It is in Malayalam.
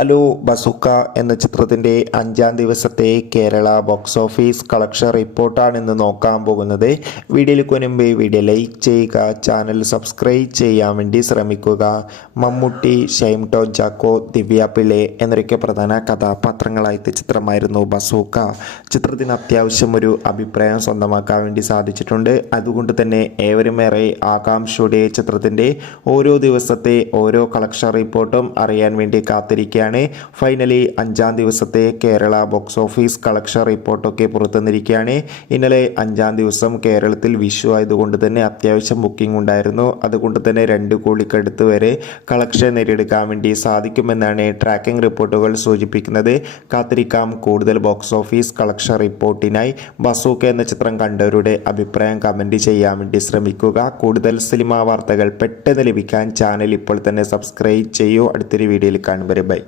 ഹലോ ബസുക്ക എന്ന ചിത്രത്തിന്റെ അഞ്ചാം ദിവസത്തെ കേരള ബോക്സ് ഓഫീസ് കളക്ഷൻ റിപ്പോർട്ടാണ് ഇന്ന് നോക്കാൻ പോകുന്നത്. വീഡിയോയിലേക്ക് മുൻപ് വീഡിയോ ലൈക്ക് ചെയ്യുക ചാനൽ സബ്സ്ക്രൈബ് ചെയ്യാൻ വേണ്ടി ശ്രമിക്കുക. മമ്മൂട്ടി ഷൈം ടോ ജാക്കോ ദിവ്യ പിള്ളെ എന്നൊക്കെ പ്രധാന കഥാപാത്രങ്ങളായ ചിത്രമായിരുന്നു ബസൂക്ക. ചിത്രത്തിന് അത്യാവശ്യം ഒരു അഭിപ്രായം സ്വന്തമാക്കാൻ വേണ്ടി സാധിച്ചിട്ടുണ്ട്. അതുകൊണ്ട് തന്നെ ഏവരുമേറെ ആകാംക്ഷയുടെ ചിത്രത്തിന്റെ ഓരോ ദിവസത്തെ ഓരോ കളക്ഷൻ റിപ്പോർട്ടും അറിയാൻ വേണ്ടി കാത്തിരിക്കുകയാണ്. ഫൈനലി അഞ്ചാം ദിവസത്തെ കേരള ബോക്സ് ഓഫീസ് കളക്ഷൻ റിപ്പോർട്ടൊക്കെ പുറത്തുവന്നിരിക്കുകയാണ്. ഇന്നലെ അഞ്ചാം ദിവസം കേരളത്തിൽ വിഷു ആയതുകൊണ്ട് തന്നെ അത്യാവശ്യം ബുക്കിംഗ് ഉണ്ടായിരുന്നു. അതുകൊണ്ട് തന്നെ രണ്ട് കോടിക്കടുത്ത് വരെ കളക്ഷൻ നേടിയെടുക്കാൻ വേണ്ടി സാധിക്കുമെന്നാണ് ട്രാക്കിംഗ് റിപ്പോർട്ടുകൾ സൂചിപ്പിക്കുന്നത്. കാത്തിരിക്കാം. കൂടുതൽ ബോക്സ് ഓഫീസ് കളക്ഷൻ റിപ്പോർട്ടിനായി ബസൂക്ക എന്ന ചിത്രം കണ്ടവരുടെ അഭിപ്രായം കമന്റ് ചെയ്യാൻ വേണ്ടി ശ്രമിക്കുക. കൂടുതൽ സിനിമാ വാർത്തകൾ പെട്ടെന്ന് ലഭിക്കാൻ ചാനൽ ഇപ്പോൾ തന്നെ സബ്സ്ക്രൈബ് ചെയ്യൂ. അടുത്തൊരു വീഡിയോയിൽ കാണും. വരെ ബൈ